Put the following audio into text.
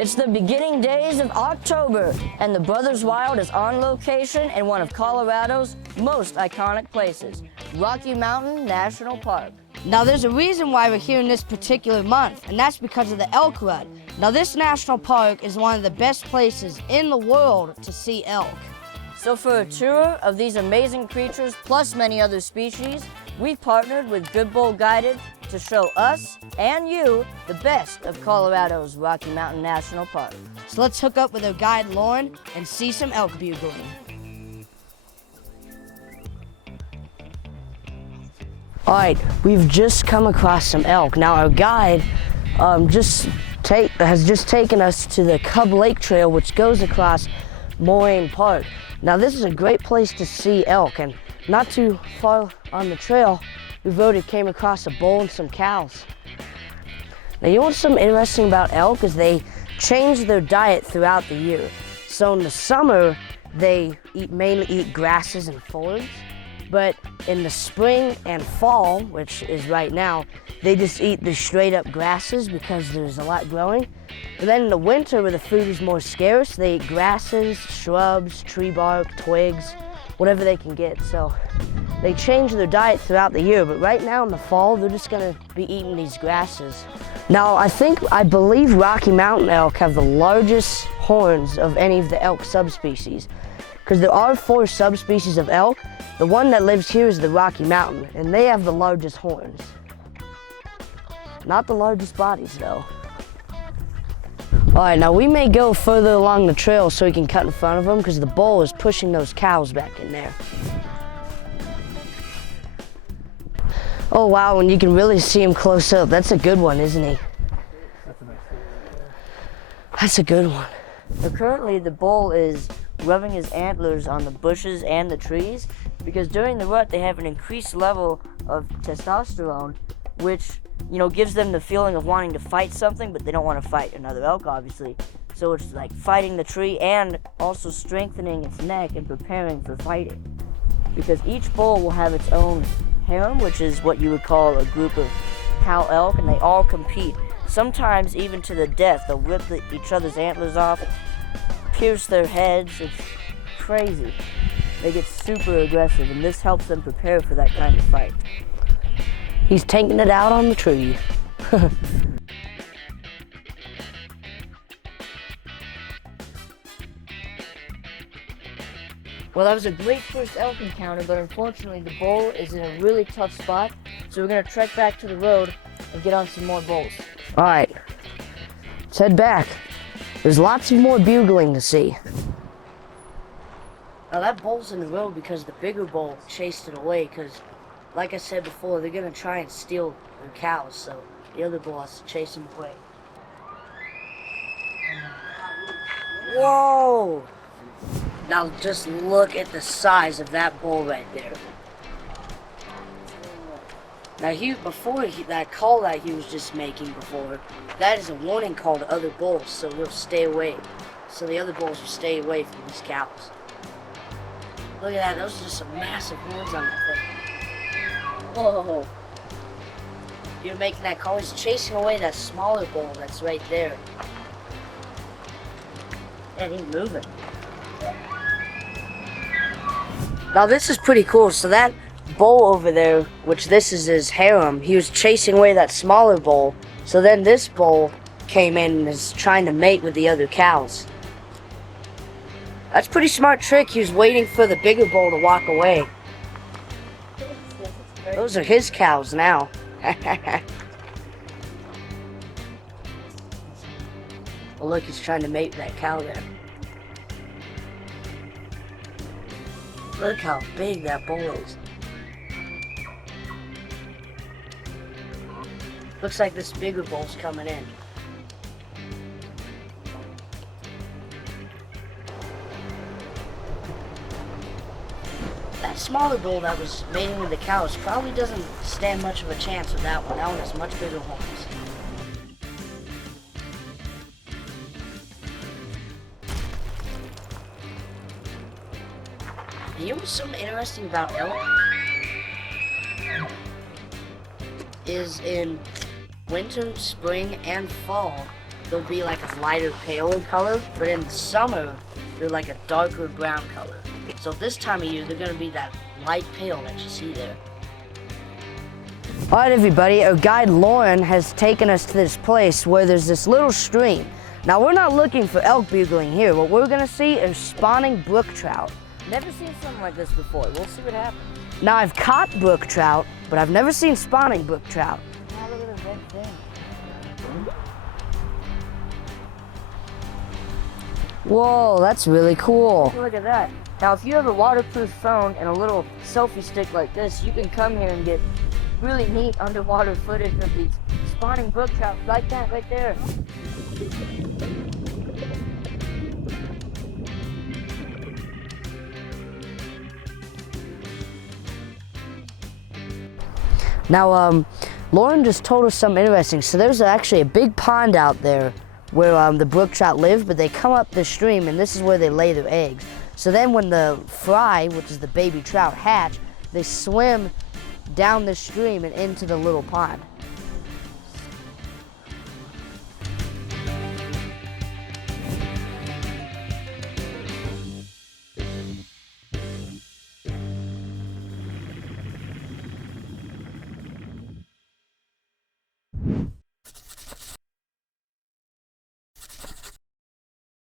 It's the beginning days of October, and the Brothers Wild is on location in one of Colorado's most iconic places, Rocky Mountain National Park. Now there's a reason why we're here in this particular month, and that's because of the elk run. Now this national park is one of the best places in the world to see elk. So for a tour of these amazing creatures, plus many other species, we've partnered with Good Bull Guided to show us and you the best of Colorado's Rocky Mountain National Park. So let's hook up with our guide Lauren and see some elk bugling. All right, we've just come across some elk. Now our guide has just taken us to the Cub Lake Trail, which goes across Moraine Park. Now this is a great place to see elk, and not too far on the trail, we came across a bull and some cows. Now you know what's something interesting about elk is change their diet throughout the year. So in the summer, they mainly eat grasses and forage, but in the spring and fall, which is right now, they just eat the straight up grasses because there's a lot growing. And then in the winter, where the food is more scarce, they eat grasses, shrubs, tree bark, twigs, whatever they can get. So they change their diet throughout the year, but right now in the fall, they're just gonna be eating these grasses. Now, I believe Rocky Mountain elk have the largest horns of any of the elk subspecies, because there are 4 subspecies of elk. The one that lives here is the Rocky Mountain, and they have the largest horns. Not the largest bodies, though. All right, now we may go further along the trail so we can cut in front of them, because the bull is pushing those cows back in there. Oh wow, and you can really see him close up. That's a good one, isn't he? That's a good one. Now currently the bull is rubbing his antlers on the bushes and the trees because during the rut they have an increased level of testosterone, which gives them the feeling of wanting to fight something, but they don't want to fight another elk, obviously. So it's like fighting the tree and also strengthening its neck and preparing for fighting. Because each bull will have its own harem, which is what you would call a group of cow elk, and they all compete. Sometimes even to the death. They'll rip each other's antlers off, pierce their heads. It's crazy. They get super aggressive, and this helps them prepare for that kind of fight. He's taking it out on the tree. Well, that was a great first elk encounter, but unfortunately the bull is in a really tough spot, so we're gonna trek back to the road and get on some more bulls. All right, let's head back. There's lots of more bugling to see. Now that bull's in the road because the bigger bull chased it away, because like I said before, they're gonna try and steal their cows, so the other bull has to chase them away. Whoa! Now just look at the size of that bull right there. Now that call that he was just making before, that is a warning call to other bulls, so he'll stay away. So the other bulls will stay away from these cows. Look at that, those are just some massive horns on that thing. Whoa. You're making that call, he's chasing away that smaller bull that's right there. And he's moving. Now this is pretty cool. So that bull over there, which this is his harem, he was chasing away that smaller bull. So then this bull came in and is trying to mate with the other cows. That's a pretty smart trick. He was waiting for the bigger bull to walk away. Those are his cows now. Well, look, he's trying to mate with that cow there. Look how big that bull is. Looks like this bigger bull's coming in. That smaller bull that was mating with the cows probably doesn't stand much of a chance with that one. That one has much bigger horns. You know what's something interesting about elk? Is in winter, spring, and fall, they'll be like a lighter, paler color, but in the summer, they're like a darker brown color. So this time of year, they're gonna be that light pale that you see there. All right, everybody, our guide Lauren has taken us to this place where there's this little stream. Now, we're not looking for elk bugling here. What we're gonna see is spawning brook trout. Never seen something like this before. We'll see what happens. Now, I've caught brook trout, but I've never seen spawning brook trout. Oh, look at the red thing. Whoa, that's really cool. Look at that. Now, if you have a waterproof phone and a little selfie stick like this, you can come here and get really neat underwater footage of these spawning brook trout like that right there. Now, Lauren just told us something interesting. So there's actually a big pond out there where the brook trout live, but they come up the stream, and this is where they lay their eggs. So then when the fry, which is the baby trout, hatch, they swim down the stream and into the little pond.